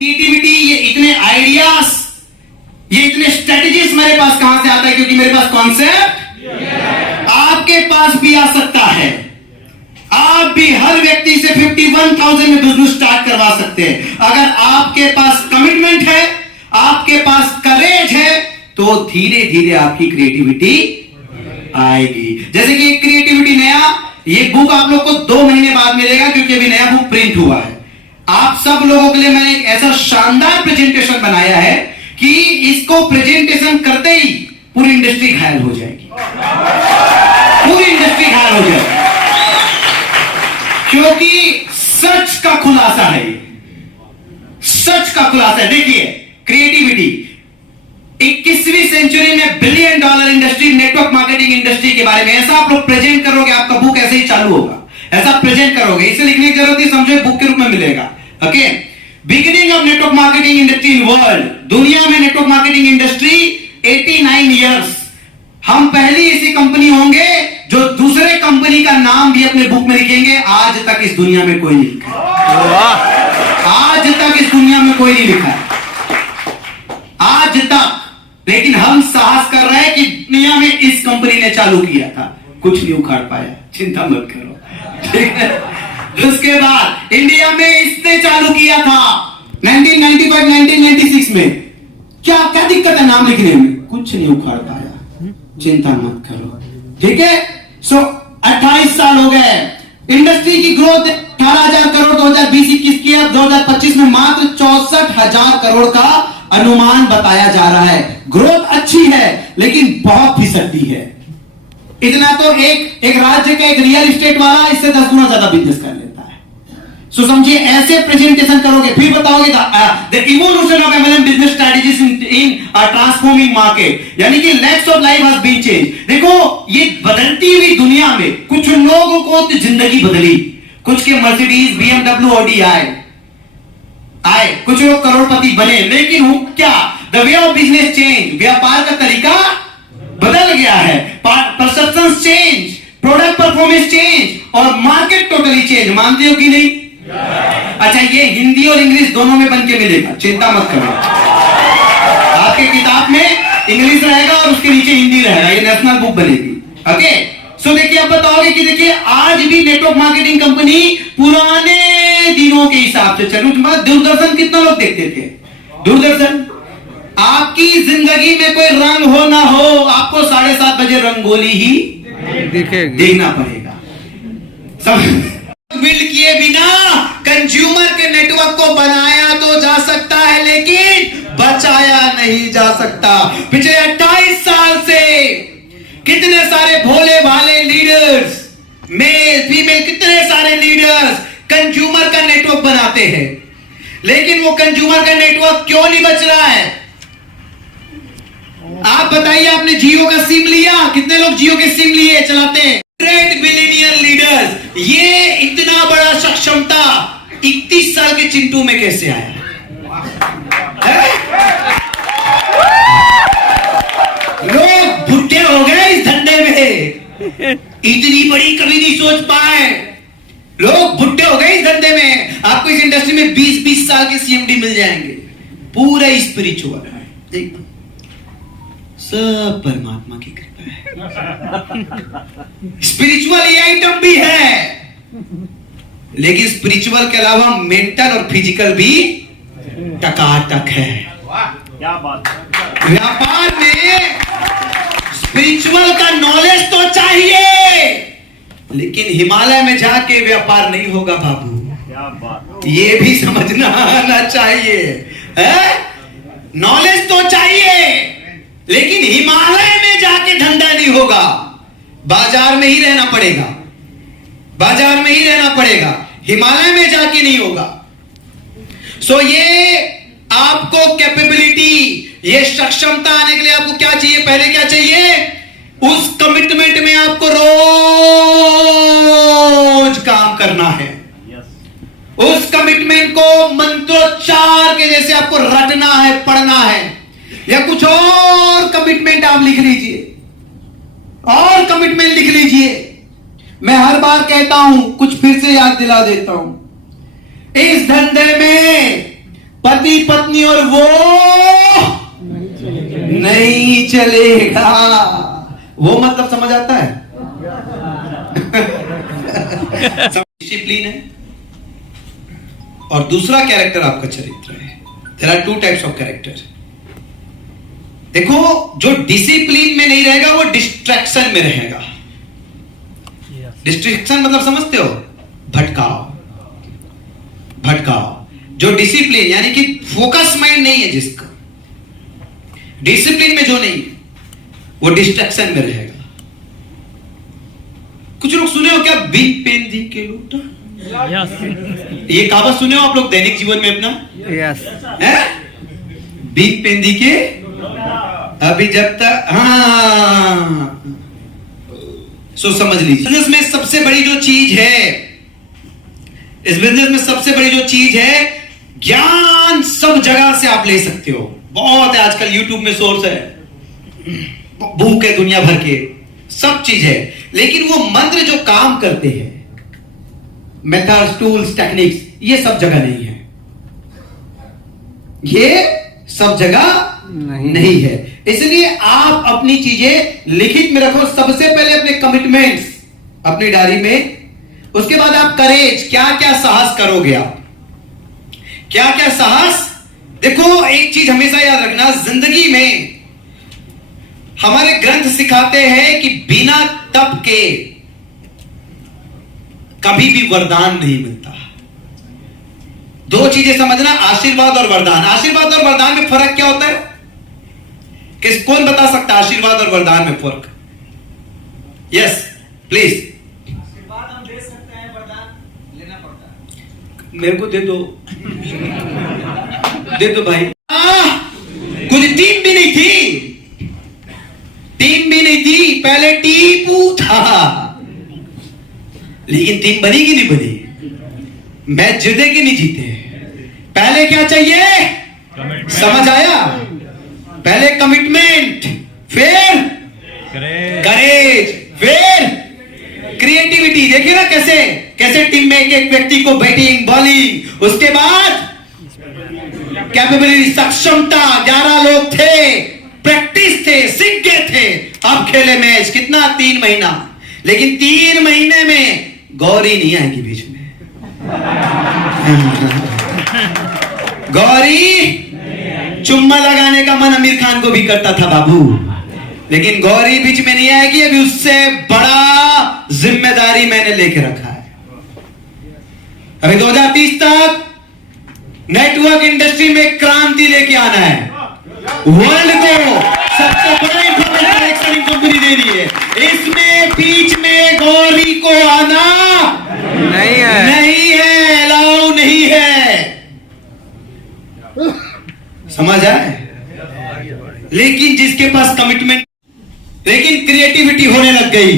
Creativity, ये इतने ideas, ये इतने स्ट्रेटेजीज मेरे पास कहां से आता है? क्योंकि मेरे पास कॉन्सेप्ट आपके पास भी आ सकता है। आप भी हर व्यक्ति से 51,000 में बिजनेस स्टार्ट करवा सकते हैं। अगर आपके पास कमिटमेंट है, आपके पास करेज है, तो धीरे धीरे आपकी क्रिएटिविटी आएगी। जैसे कि क्रिएटिविटी नया, ये बुक आप लोग को 2 महीने बाद मिलेगा, क्योंकि अभी नया बुक प्रिंट हुआ है। आप सब लोगों के लिए मैंने एक ऐसा शानदार प्रेजेंटेशन बनाया है कि इसको प्रेजेंटेशन करते ही पूरी इंडस्ट्री घायल हो जाएगी, पूरी इंडस्ट्री घायल हो जाएगी, क्योंकि सच का खुलासा है, सच का खुलासा है। देखिए, क्रिएटिविटी 21वीं सेंचुरी में $1 billion industry, network marketing industry के बारे में ऐसा आप लोग प्रेजेंट करोगे, आपका बुक ऐसे ही चालू होगा, ऐसा प्रेजेंट करोगे। इसे लिखने की जरूरत नहीं, समझो बुक के रूप में मिलेगा। Okay, beginning of network marketing industry in world, दुनिया में नेटवर्क मार्केटिंग इंडस्ट्री 89 इयर्स। हम पहली ऐसी कंपनी होंगे जो दूसरे कंपनी का नाम भी अपने बुक में लिखेंगे। आज तक इस दुनिया में कोई नहीं लिखा, आज तक इस दुनिया में कोई नहीं लिखा, आज तक। लेकिन हम साहस कर रहे हैं कि दुनिया में इस कंपनी ने चालू किया था, कुछ नहीं उखाड़ पाया, चिंता मत करो, ठीक है। उसके बाद इंडिया में इसने चालू किया था 1995 1996 में। क्या क्या दिक्कत है नाम लिखने में? कुछ नहीं उखाड़ पाया, चिंता मत करो, ठीक है। 28 साल हो गए, इंडस्ट्री की ग्रोथ 18,000 करोड़ 2020-21 की, 2025 में मात्र 64,000 करोड़ का अनुमान बताया जा रहा है। ग्रोथ अच्छी है, लेकिन बहुत फिसलती है। इतना तो एक राज्य का एक रियल एस्टेट वाला इससे 10 गुना ज्यादा बिजनेस कर लेता है। सो समझिए, ऐसे प्रेजेंटेशन करोगे, फिर बताओगे the evolution of MLM business strategies in transforming market, यानी कि lives of life has been change. देखो, ये बदलती हुई दुनिया में कुछ लोगों को तो जिंदगी बदली, कुछ के मर्सिडीज, बीएमडब्ल्यू, ऑडी आए, कुछ लोग करोड़पति बने, लेकिन क्या the way of business change, व्यापार का तरीका बदल गया है। Perception change, product performance change और मार्केट टोटली चेंज। मानते हो कि नहीं? अच्छा, ये हिंदी और इंग्लिश दोनों में बन के मिलेगा, चिंता मत करो। आपके किताब में इंग्लिश रहेगा और उसके नीचे हिंदी रहेगा, ये नेशनल बुक बनेगी। ओके, सो देखिए, आप बताओगे कि देखिए आज भी नेटवर्क मार्केटिंग कंपनी पुराने दिनों के हिसाब से चलू। दूरदर्शन कितना लोग देखते थे? दूरदर्शन। आपकी जिंदगी में कोई रंग हो ना हो, आपको 7:30 बजे रंगोली ही देखना पड़ेगा। बिल्ड किए बिना कंज्यूमर के नेटवर्क को बनाया तो जा सकता है, लेकिन बचाया नहीं जा सकता। पिछले 28 साल से कितने सारे भोले भाले लीडर्स, मेल फीमेल, कितने सारे लीडर्स कंज्यूमर का नेटवर्क बनाते हैं, लेकिन वो कंज्यूमर का नेटवर्क क्यों नहीं बच रहा है? आप बताइए, आपने जियो का सिम लिया? कितने लोग जियो के सिम लिए चलाते हैं? 100 बिलियनियर लीडर्स, ये इतना बड़ा सक्षमता 31 साल के चिंटू में कैसे आया? लोग भुट्टे हो गए इस धंधे में, इतनी बड़ी कभी नहीं सोच पाए। लोग भुट्टे हो गए इस धंधे में। आपको इस इंडस्ट्री में 20-20 साल के सीएमडी मिल जाएंगे, पूरा स्पिरिचुअल है, सब परमात्मा की कृपा है। स्पिरिचुअल ये आइटम भी है, लेकिन स्पिरिचुअल के अलावा मेंटल और फिजिकल भी टकाटक है। क्या बात है। व्यापार में स्पिरिचुअल का नॉलेज तो चाहिए, लेकिन हिमालय में जाके व्यापार नहीं होगा बाबू। क्या बात, ये भी समझना आना चाहिए। नॉलेज तो चाहिए, लेकिन हिमालय में जाके धंधा नहीं होगा। बाजार में ही रहना पड़ेगा, बाजार में ही रहना पड़ेगा, हिमालय में जाके नहीं होगा। सो ये आपको कैपेबिलिटी, ये सक्षमता आने के लिए आपको क्या चाहिए? पहले क्या चाहिए? उस कमिटमेंट में आपको रोज काम करना है। उस कमिटमेंट को मंत्रोच्चार के जैसे आपको रटना है, पढ़ना है, या कुछ और कमिटमेंट आप लिख लीजिए, और कमिटमेंट लिख लीजिए। मैं हर बार कहता हूं, कुछ फिर से याद दिला देता हूं, इस धंधे में पति पत्नी और वो नहीं चलेगा। वो मतलब समझ आता है? डिसिप्लिन है और दूसरा कैरेक्टर आपका चरित्र है। There are 2 types of character. देखो, जो डिसिप्लिन में नहीं रहेगा वो डिस्ट्रैक्शन में रहेगा। डिस्ट्रैक्शन मतलब समझते हो? भटकाओ। जो डिसिप्लिन यानी कि फोकस माइंड नहीं है जिसका, डिसिप्लिन में जो नहीं वो डिस्ट्रैक्शन में रहेगा। कुछ लोग सुने हो क्या? बिन पेन दी के लूटा। ये कहावत सुने हो आप लोग दैनिक जीवन में अपना? बिन पेन दी के अभी जब तक, हाँ, सो समझ लीजिए बिजनेस में सबसे बड़ी जो चीज है, इस बिजनेस में सबसे बड़ी जो चीज है, ज्ञान सब जगह से आप ले सकते हो। बहुत है आजकल, यूट्यूब में सोर्स है, बुक है दुनिया भर के, सब चीज है। लेकिन वो मंत्र जो काम करते हैं, मेथड्स, टूल्स, टेक्निक्स, ये सब जगह नहीं है। ये सब जगह नहीं है। इसलिए आप अपनी चीजें लिखित में रखो। सबसे पहले अपने कमिटमेंट्स अपनी डायरी में, उसके बाद आप करेज, क्या क्या साहस करोगे आप, क्या क्या साहस। देखो, एक चीज हमेशा याद रखना, जिंदगी में हमारे ग्रंथ सिखाते हैं कि बिना तप के कभी भी वरदान नहीं मिलता। 2 चीजें समझना, आशीर्वाद और वरदान। आशीर्वाद और वरदान में फर्क क्या होता है? कौन बता सकता है आशीर्वाद और वरदान में फर्क? Yes please. आशीर्वाद हम दे सकते हैं, वरदान लेना पड़ता है। मेरे को दे दो, दे दो भाई। कुछ टीम भी नहीं थी, पहले टीपू था, लेकिन टीम बनी कि नहीं बनी? मैच जीते कि नहीं जीते? पहले क्या चाहिए? समझ आया? पहले कमिटमेंट, फिर करेज, फिर क्रिएटिविटी। देखिए ना कैसे कैसे टीम में एक एक व्यक्ति को बैटिंग, बॉलिंग, उसके बाद कैपेबिलिटी, सक्षमता। 11 लोग थे, प्रैक्टिस थे, सीख गए थे। अब खेले मैच कितना? 3 महीना। लेकिन 3 महीने में गौरी नहीं आएगी बीच में। गौरी, चुम्मा लगाने का मन आमिर खान को भी करता था बाबू, लेकिन गौरी बीच में नहीं आएगी। अभी उससे बड़ा जिम्मेदारी मैंने लेके रखा है। अभी 2030 तक नेटवर्क इंडस्ट्री में क्रांति लेके आना है। वर्ल्ड को सबसे बड़ा इंफॉर्मेशन एक्सचेंजिंग कंपनी दे रही है। इसमें बीच में गौरी को आना नहीं है, अलाउ नहीं है। समझ आए? लेकिन जिसके पास कमिटमेंट, लेकिन क्रिएटिविटी होने लग गई,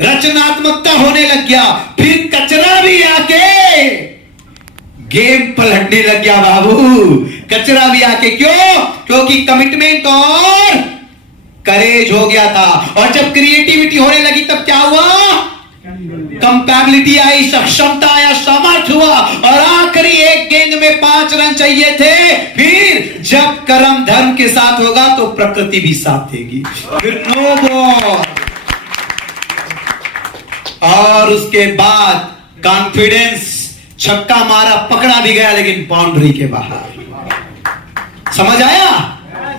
रचनात्मकता होने लग गया, फिर कचरा भी आके गेम पलटने लग गया बाबू। कचरा भी आके, क्यों? क्योंकि कमिटमेंट और करेज हो गया था। और जब क्रिएटिविटी होने लगी तब क्या हुआ? कंपैबिलिटी आई, सक्षमता आया, सामर्थ्य हुआ। और आखिरी एक गेंद में 5 रन चाहिए थे। फिर जब कर्म धर्म के साथ होगा तो प्रकृति भी साथ देगी। फिर नो बॉल, और उसके बाद कॉन्फिडेंस, छक्का मारा, पकड़ा भी गया लेकिन बाउंड्री के बाहर। समझ आया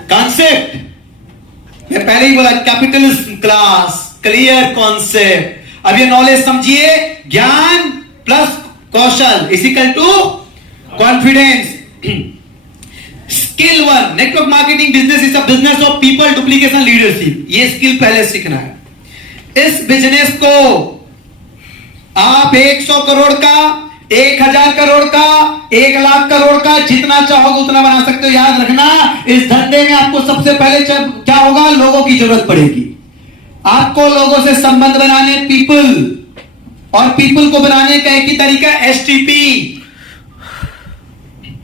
कॉन्सेप्ट? मैं पहले ही बोला, कैपिटलिज्म क्लास, क्लियर कॉन्सेप्ट। अब ये नॉलेज समझिए, ज्ञान प्लस कौशल equal to confidence. Skill 1, network marketing business is a business of people, duplication, leadership. ये स्किल पहले सीखना है। इस बिजनेस को आप 100 करोड़ का, 1000 करोड़ का, 1 लाख करोड़ का, जितना चाहोगे उतना बना सकते हो। याद रखना, इस धंधे में आपको सबसे पहले क्या होगा? लोगों की जरूरत पड़ेगी। आपको लोगों से संबंध बनाने, पीपल, और पीपल को बनाने का एक ही तरीका STP,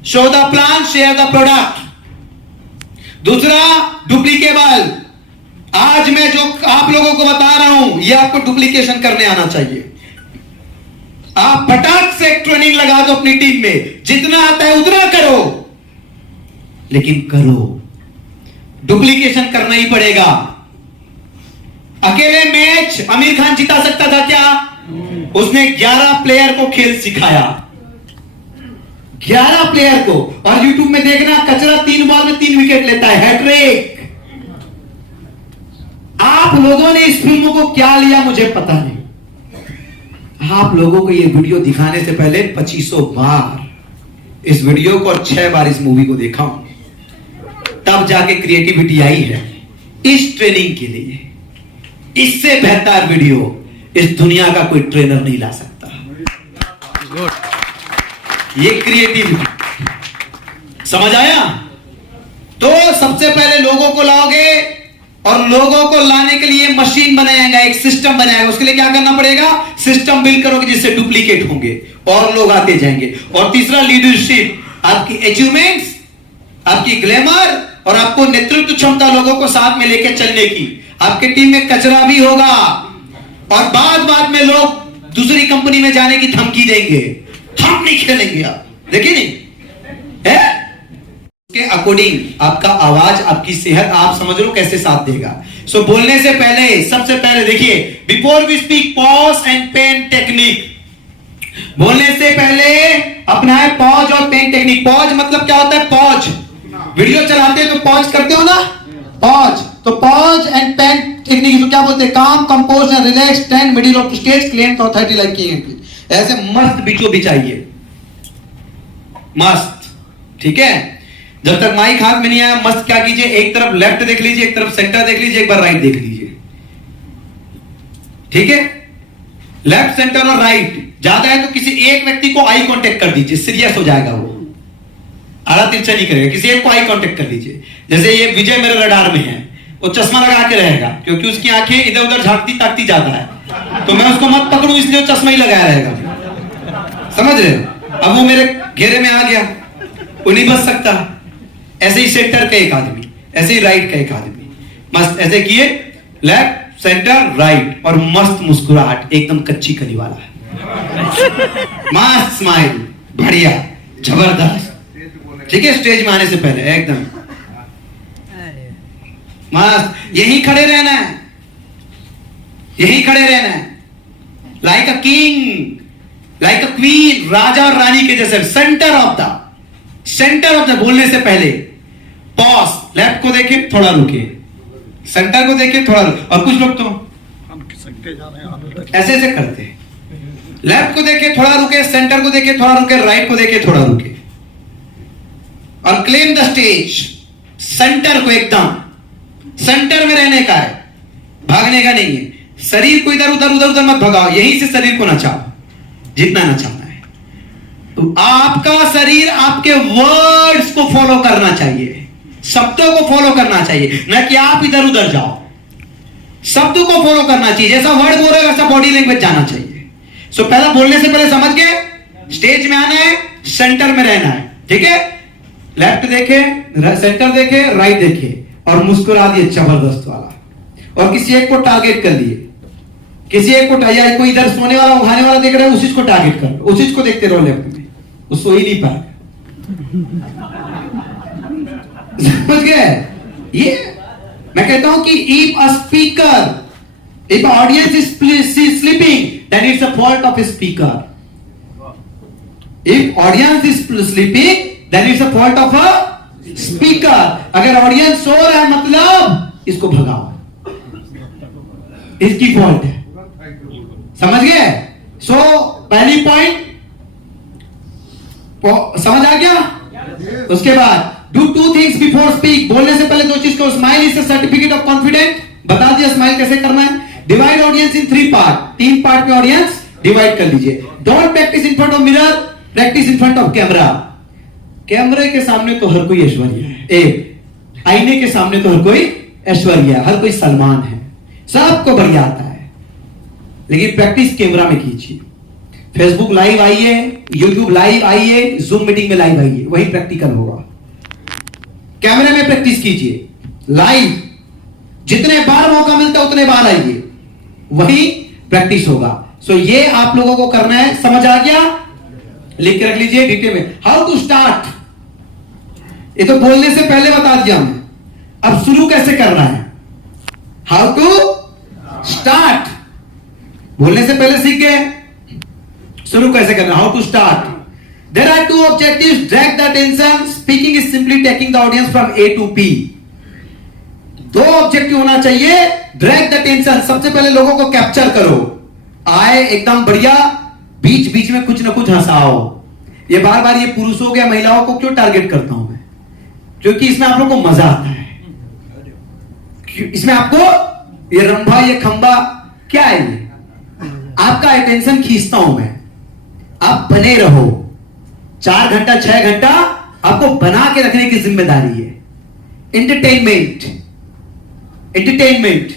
show the plan, share the product. दूसरा, डुप्लीकेबल। आज मैं जो आप लोगों को बता रहा हूं, यह आपको डुप्लीकेशन करने आना चाहिए। आप फटाक से ट्रेनिंग लगा दो अपनी टीम में, जितना आता है उतना करो। लेकिन करो, डुप्लीकेशन करना ही पड़ेगा। अकेले मैच आमिर खान जिता सकता था क्या? उसने 11 प्लेयर को खेल सिखाया, 11 प्लेयर को। और यूट्यूब में देखना, कचरा 3 बॉल में 3 विकेट लेता है, हैट्रिक। आप लोगों ने इस फिल्म को क्या लिया मुझे पता नहीं। आप लोगों को ये वीडियो दिखाने से पहले 2500 बार इस वीडियो को और 6 बार इस मूवी को देखा हूं, तब जाके क्रिएटिविटी आई है इस ट्रेनिंग के लिए। इससे बेहतर वीडियो इस दुनिया का कोई ट्रेनर नहीं ला सकता। ये क्रिएटिविटी, समझ आया? तो सबसे पहले लोगों को लाओगे, और लोगों को लाने के लिए मशीन बनाएगा, एक सिस्टम बनाएगा। उसके लिए क्या करना पड़ेगा? सिस्टम बिल्ड करोगे जिससे डुप्लीकेट होंगे और लोग आते जाएंगे। और तीसरा, लीडरशिप, आपकी अचीवमेंट्स, आपकी ग्लैमर और आपको नेतृत्व क्षमता, लोगों को साथ में लेकर चलने की। आपके टीम में कचरा भी होगा, और बाद में लोग दूसरी कंपनी में जाने की धमकी देंगे, हम नहीं खेलेंगे। आप देखिए नहीं है, के अकॉर्डिंग आपका आवाज, आपकी सेहत, आप समझ लो कैसे साथ देगा। सो बोलने से पहले, सबसे पहले देखिए, before we speak, pause and pen technique. बोलने से पहले अपनाए पॉज और पेन टेक्निक। पॉज मतलब क्या होता है? पॉज, वीडियो चलाते हैं तो पॉज करते हो ना, पॉज। तो पॉज एंड पेन टेक्निक तो क्या बोलते हैं? काम, compose and relax, stand middle of stage, claim authority like king. ऐसे मस्त बीचों बीच आइए, मस्त, ठीक है? जब तक माइक हाथ में नहीं आया, मस्त क्या कीजिए, एक तरफ लेफ्ट देख लीजिए, एक तरफ सेंटर देख लीजिए, एक बार राइट देख लीजिए, ठीक है? लेफ्ट, सेंटर और राइट। ज्यादा है तो किसी एक व्यक्ति को आई कांटेक्ट कर दीजिए, सीरियस हो जाएगा वो, आड़ा तिरछा नहीं करेगा। किसी एक को आई कांटेक्ट कर लीजिए। जैसे ये विजय मेरे रडार में है, वो चश्मा लगा के रहेगा क्योंकि उसकी आंखें इधर उधर झांकती ताकती जाता है, तो मैं उसको मत पकड़ूं इसलिए चश्मा ही लगाया रहेगा। समझ रहे हो? अब वो मेरे घेरे में आ गया, वो नहीं बच सकता। ऐसे ही सेंटर का एक आदमी, ऐसे ही राइट का एक आदमी, मस्त ऐसे किए, लेफ्ट, सेंटर, राइट, और मस्त मुस्कुराहट, एकदम कच्ची कली वाला, मस्त स्माइल, बढ़िया, जबरदस्त, ठीक है? स्टेज में आने से पहले एकदम मस्त, यहीं खड़े रहना है, यहीं खड़े रहना है, like a king, like a queen, राजा और रानी के जैसे, सेंटर ऑफ द, बोलने से पहले पॉज, लेफ्ट को देखे थोड़ा रुके, सेंटर को देखे थोड़ा रुके। और कुछ लोग तो ऐसे ऐसे करते हैं, लेफ्ट को देखे थोड़ा रुके, सेंटर को देखे थोड़ा रुके, राइट को देखे थोड़ा रुके, और क्लेम द स्टेज। सेंटर को एकदम सेंटर में रहने का है, भागने का नहीं है। शरीर को इधर उधर मत भगाओ, यहीं से शरीर को नचाओ जितना नचाना है। तो आपका शरीर आपके वर्ड्स को फॉलो करना चाहिए, शब्दों को फॉलो करना चाहिए, न कि आप इधर उधर जाओ। शब्दों को फॉलो करना चाहिए, जैसा वर्ड बोल रहे वैसा बॉडी लैंग्वेज जाना चाहिए। सो पहला बोलने से पहले समझ गए, स्टेज में आना है, सेंटर में रहना है, ठीक है? लेफ्ट देखे, सेंटर देखे, राइट देखे, और मुस्कुरा दिए जबरदस्त वाला। और किसी एक को टारगेट कर लिए, किसी एक को, या कोई इधर सोने वाला उठाने वाला देख रहा है, उसी को टारगेट कर, उसी को देखते रहो लेफ्ट में, वो सो ही नहीं पाएगा। समझ गए? ये मैं कहता हूं कि if a speaker, if audience is sleeping, then it's a fault of a speaker. If audience is sleeping, then it's a fault of a speaker. अगर ऑडियंस सो रहा है मतलब इसको भगाओ, इसकी फॉल्ट है। समझ गए? सो पहली पॉइंट समझ आ गया? उसके बाद डू 2 things बिफोर स्पीक, बोलने से पहले 2 चीज को। Smile is a certificate of confident, बता दिया स्माइल कैसे करना है। Divide audience in 3 part, 3 part में ऑडियंस डिवाइड कर लीजिए। Don't practice in front of mirror, practice in front of camera. कैमरे के सामने तो हर कोई ऐश्वर्या है, आईने के सामने तो हर कोई ऐश्वर्या, हर कोई सलमान है, सबको बढ़िया आता है, लेकिन प्रैक्टिस कैमरा में कीजिए। फेसबुक लाइव आइए, यूट्यूब लाइव आइए, जूम मीटिंग में लाइव आइए, वही प्रैक्टिकल होगा। कैमरे में प्रैक्टिस कीजिए, लाइव जितने बार मौका मिलता है उतने बार आइए, वही प्रैक्टिस होगा। सो ये आप लोगों को करना है, समझ आ गया? लिख के रख लीजिए डिटेल में। हाउ टू स्टार्ट, ये तो बोलने से पहले बता दिया हमने। अब शुरू कैसे करना है, हाउ टू स्टार्ट, बोलने से पहले सीख गए, शुरू कैसे करना, how to start. There are two objectives, drag the attention, speaking is simply taking the audience from A to B. दो ऑब्जेक्टिव होना चाहिए, ड्रैग द अटेंशन, सबसे पहले लोगों को कैप्चर करो, आए एकदम बढ़िया, बीच बीच में कुछ ना कुछ हंसाओ। ये बार बार ये पुरुषों या महिलाओं को क्यों टारगेट करता हूं मैं, क्योंकि इसमें आप लोगों को मजा आता है, इसमें आपको ये रंभा ये खंबा क्या है, ये आपका अटेंशन खींचता हूं मैं, आप बने रहो। 4 घंटा 6 घंटा आपको बना के रखने की जिम्मेदारी है। एंटरटेनमेंट, एंटरटेनमेंट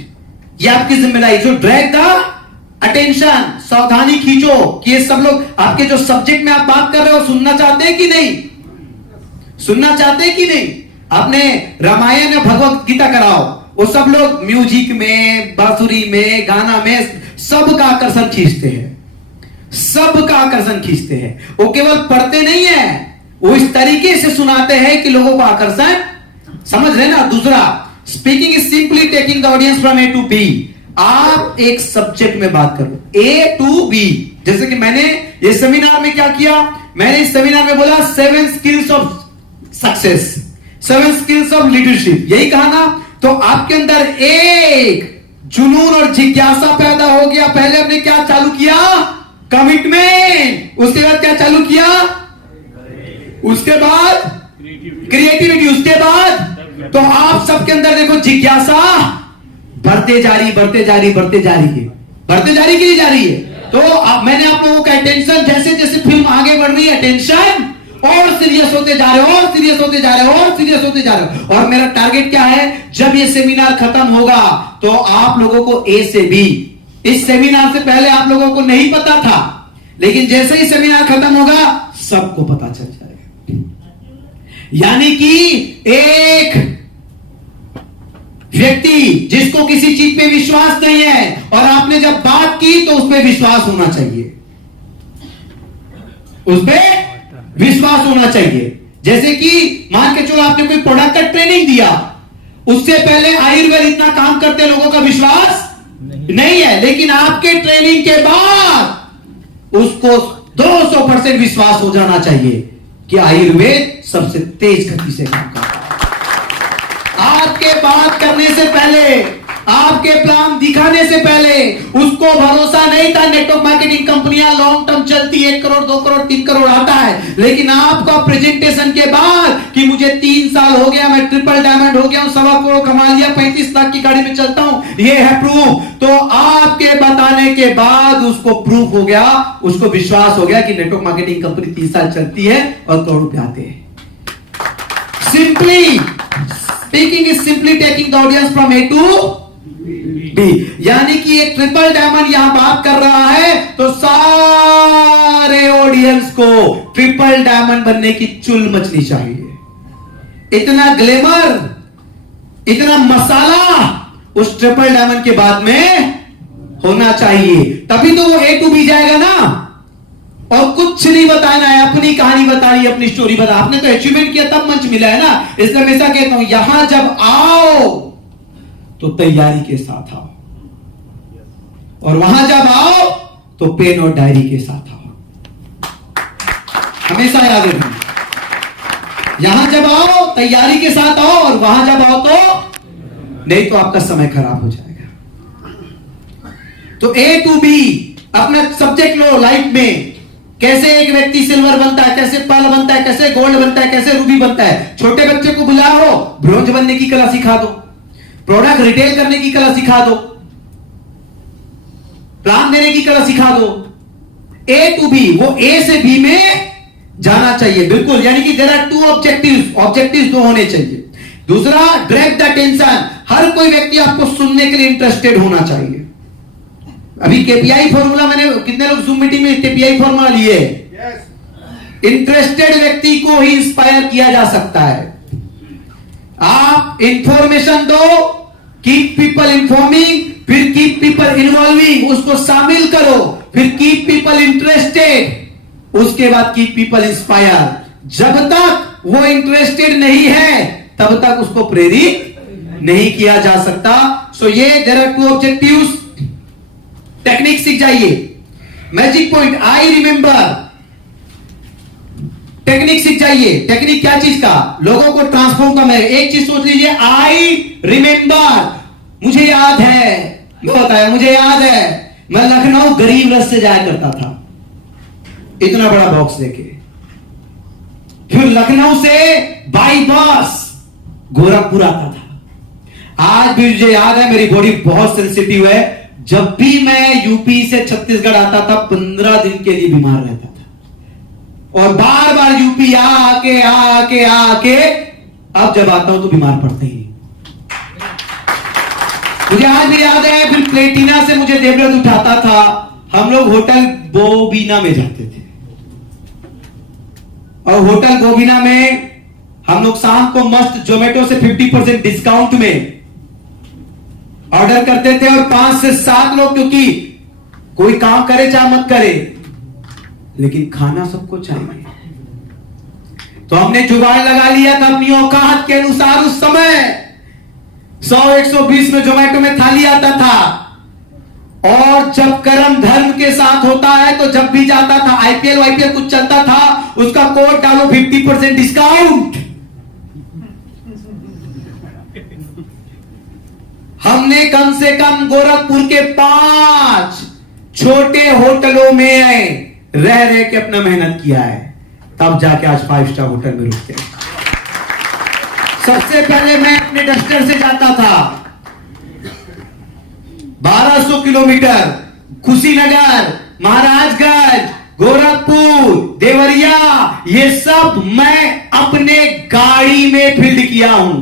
ये आपकी जिम्मेदारी। जो ड्रैग द अटेंशन, सावधानी खींचो कि ये सब लोग आपके जो सब्जेक्ट में आप बात कर रहे हो सुनना चाहते हैं कि नहीं, सुनना चाहते हैं कि नहीं। आपने रामायण या भगवत गीता कराओ, वो सब लोग म्यूजिक में, बांसुरी में, गाना में सबका आकर्षण खींचते हैं, सबका आकर्षण खींचते हैं। वो केवल पढ़ते नहीं है, वो इस तरीके से सुनाते हैं कि लोगों को आकर्षण, समझ रहे ना। दूसरा, speaking is simply taking the audience from A to B. आप एक सब्जेक्ट में बात करो, ए टू बी। जैसे कि मैंने ये सेमिनार में क्या किया, मैंने इस सेमिनार में बोला 7 skills of success, 7 skills of leadership, यही कहा ना। तो आपके अंदर एक जुनून और जिज्ञासा पैदा हो गया। पहले हमने क्या चालू किया, कमिटमेंट, उसके बाद क्या चालू किया, उसके बाद क्रिएटिविटी, उसके बाद तो आप सबके अंदर देखो जिज्ञासा बढ़ते जा रही, बढ़ते जा रही, बढ़ते जा रही है, बढ़ते जा रही कि नहीं जा रही है। तो अब मैंने आप लोगों का अटेंशन, जैसे जैसे फिल्म आगे बढ़ रही है, अटेंशन और सीरियस होते जा रहे हो, और सीरियस होते जा रहे हो, और सीरियस होते जा रहे हो। और मेरा टारगेट क्या है, जब ये सेमिनार खत्म होगा तो आप लोगों को ए से बी, इस सेमिनार से पहले आप लोगों को नहीं पता था, लेकिन जैसे ही सेमिनार खत्म होगा सबको पता चल जाएगा। यानी कि एक व्यक्ति जिसको किसी चीज पे विश्वास नहीं है और आपने जब बात की तो उस पर विश्वास होना चाहिए, उस पर विश्वास होना चाहिए। जैसे कि मान के चलो आपने कोई प्रोडक्ट का ट्रेनिंग दिया, उससे पहले आयुर्वेद इतना काम करते लोगों का विश्वास नहीं है, लेकिन आपके ट्रेनिंग के बाद उसको 200% विश्वास हो जाना चाहिए कि आयुर्वेद सबसे तेज गति से काम करता है। आपके बात करने से पहले, आपके प्लान दिखाने से पहले उसको भरोसा नहीं था। नेटवर्क मार्केटिंग कंपनियां लॉन्ग टर्म चलती, 1 करोड़ 2 करोड़ 3 करोड़ आता है, लेकिन आपका प्रेजेंटेशन के बाद कि मुझे 3 साल हो गया, मैं ट्रिपल डायमंड हो गया हूं, 1.25 करोड़ कमा लिया, 35 लाख की गाड़ी में चलता हूं, ये है प्रूफ। तो आपके बताने के बाद उसको प्रूफ हो गया, उसको विश्वास हो गया कि नेटवर्क मार्केटिंग कंपनी 3 साल चलती है और करोड़ रुपए आते हैं। Simply speaking is simply taking the audience from A to B. यानी कि एक ट्रिपल डायमंड यहां बात कर रहा है तो सारे ऑडियंस को ट्रिपल डायमंड बनने की चुल मचनी चाहिए। इतना ग्लैमर, इतना मसाला उस ट्रिपल डायमंड के बाद में होना चाहिए, तभी तो वो ए टू बी जाएगा ना। और कुछ नहीं बताना है, अपनी कहानी बतानी, अपनी स्टोरी बता। आपने तो अचीवमेंट किया तब मंच मिला है ना। इसलिए हमेशा कहता हूं, यहां जब आओ तो तैयारी के साथ आओ, और वहां जब आओ तो पेन और डायरी के साथ आओ। हमेशा याद रखना, यहां जब आओ तैयारी के साथ आओ, और वहां जब आओ तो नहीं तो आपका समय खराब हो जाएगा। तो ए टू बी अपना सब्जेक्ट लो लाइफ में। कैसे एक व्यक्ति सिल्वर बनता है, कैसे पर्ल बनता है, कैसे गोल्ड बनता है, कैसे रूबी बनता है। छोटे बच्चे को बुलाओ, ब्रोंज बनने की कला सिखा दो, प्रोडक्ट रिटेल करने की कला सिखा दो, प्लान देने की कला सिखा दो। ए टू बी, वो ए से बी में जाना चाहिए, बिल्कुल। यानी कि देयर आर 2 ऑब्जेक्टिव्स, ऑब्जेक्टिव्स 2 होने चाहिए। दूसरा, ड्रैग द अटेंशन, हर कोई व्यक्ति आपको सुनने के लिए इंटरेस्टेड होना चाहिए। अभी केपीआई फॉर्मूला, मैंने कितने लोग जूम मीटिंग में केपीआई फॉर्मूला लिए? इंटरेस्टेड व्यक्ति को ही इंस्पायर किया जा सकता है। आप इंफॉर्मेशन दो, कीप पीपल इंफॉर्मिंग, फिर कीप पीपल इन्वॉल्विंग, उसको शामिल करो, फिर कीप पीपल इंटरेस्टेड, उसके बाद कीप पीपल इंस्पायर। जब तक वो इंटरेस्टेड नहीं है तब तक उसको प्रेरित नहीं किया जा सकता। सो ये there are two objectives. Technique सीख जाइए। Magic point I remember, technique सीख जाइए। टेक्निक क्या चीज का? लोगों को ट्रांसफॉर्म करना है। एक चीज सोच लीजिए, आई रिमेंबर, मुझे याद है, मैं बताया मुझे याद है, मैं लखनऊ गरीब रथ से जाया करता था, इतना बड़ा बॉक्स लेके, फिर लखनऊ से बाई बस गोरखपुर आता था। आज भी मुझे याद है, मेरी बॉडी बहुत सेंसिटिव है, जब भी मैं यूपी से छत्तीसगढ़ आता था 15 दिन के लिए बीमार रहता था, और बार बार यूपी आके आके आके अब जब आता हूं तो बीमार पड़ता ही नहीं। मुझे आज भी याद है, फिर प्लेटिना से मुझे देवव्रत उठाता था, हम लोग होटल बोबीना में जाते थे, और होटल बोबीना में हम लोग शाम को मस्त जोमेटो से 50% डिस्काउंट में ऑर्डर करते थे, और 5 से 7 लोग, क्योंकि कोई काम करे चाहे मत करे लेकिन खाना सबको चाहिए, तो हमने जुगाड़ लगा लिया था अपनी औकात के अनुसार। उस समय 100-120 में जोमेटो में थाली आता था, और जब कर्म धर्म के साथ होता है तो जब भी जाता था, आईपीएल कुछ चलता था, उसका कोड डालो 50% डिस्काउंट। हमने कम से कम गोरखपुर के 5 छोटे होटलों में रह रह के अपना मेहनत किया है, तब जाके आज 5 स्टार होटल में रुकते हैं। सबसे पहले मैं अपने डस्टर से जाता था 1200 किलोमीटर, कुशीनगर, महाराजगंज, गोरखपुर, देवरिया, ये सब मैं अपने गाड़ी में फील्ड किया हूं।